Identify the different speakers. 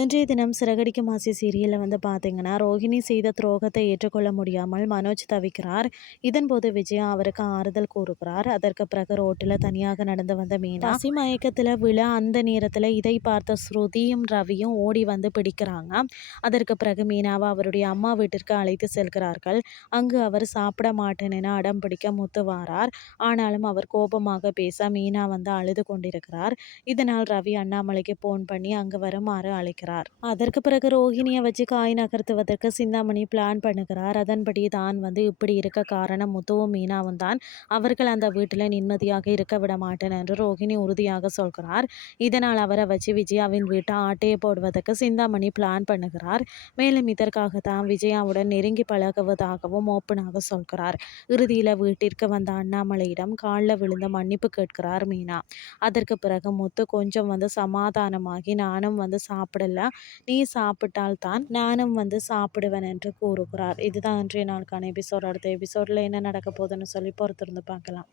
Speaker 1: இன்றைய தினம் சிறகடிக்கும் ஆசை சீரியலில் வந்து பார்த்தீங்கன்னா ரோஹிணி செய்த துரோகத்தை ஏற்றுக்கொள்ள முடியாமல் மனோஜ் தவிக்கிறார். இதன்போது விஜயா அவருக்கு ஆறுதல் கூறுகிறார். அதற்கு பிறகு ரோட்டில் தனியாக நடந்து வந்த மீனா பசி மயக்கத்தில் விழ அந்த நேரத்தில் இதை பார்த்த ஸ்ருதியும் ரவியும் ஓடி வந்து பிடிக்கிறாங்க. அதற்கு பிறகு மீனாவை அவருடைய அம்மா வீட்டிற்கு அழைத்து செல்கிறார்கள். அங்கு அவர் சாப்பிட மாட்டேன் அடம் பிடிக்க முத்துவாரார். ஆனாலும் அவர் கோபமாக பேச மீனா வந்து அழுது கொண்டிருக்கிறார். இதனால் ரவி அண்ணாமலைக்கு போன் பண்ணி அங்கு வருமாறு அழைக்கிறார். அதற்கு பிறகு ரோஹிணியை வச்சு காய் நகர்த்துவதற்கு சிந்தாமணி பிளான் பண்ணுகிறார். அதன்படி தான் வந்து இப்படி இருக்க காரணம் முத்துவும் மீனாவும் தான். அவர்கள் அந்த வீட்டில் நிம்மதியாக இருக்க விட மாட்டேன் என்று ரோஹிணி உறுதியாக சொல்கிறார். இதனால் அவரை வச்சு விஜயாவின் வீட்டை ஆட்டையை போடுவதற்கு சிந்தாமணி பிளான் பண்ணுகிறார். மேலும் இதற்காக தான் விஜயாவுடன் நெருங்கி பழகுவதாகவும் ஓப்பனாக சொல்கிறார். இறுதியில் வீட்டிற்கு வந்த அண்ணாமலையிடம் காலில் விழுந்து மன்னிப்பு கேட்கிறார் மீனா. அதற்கு பிறகு முத்து கொஞ்சம் வந்து சமாதானமாகி நானும் வந்து சாப்பிடல நீ சாப்பிட்டால் தான் நானும் வந்து சாப்பிடுவேன் என்று கூறுகிறார். இதுதான் அன்றைய நாளுக்கான எபிசோட். அடுத்த எபிசோடில் என்ன நடக்க போகுதுன்னு சொல்லி பொறுத்திருந்து பார்க்கலாம்.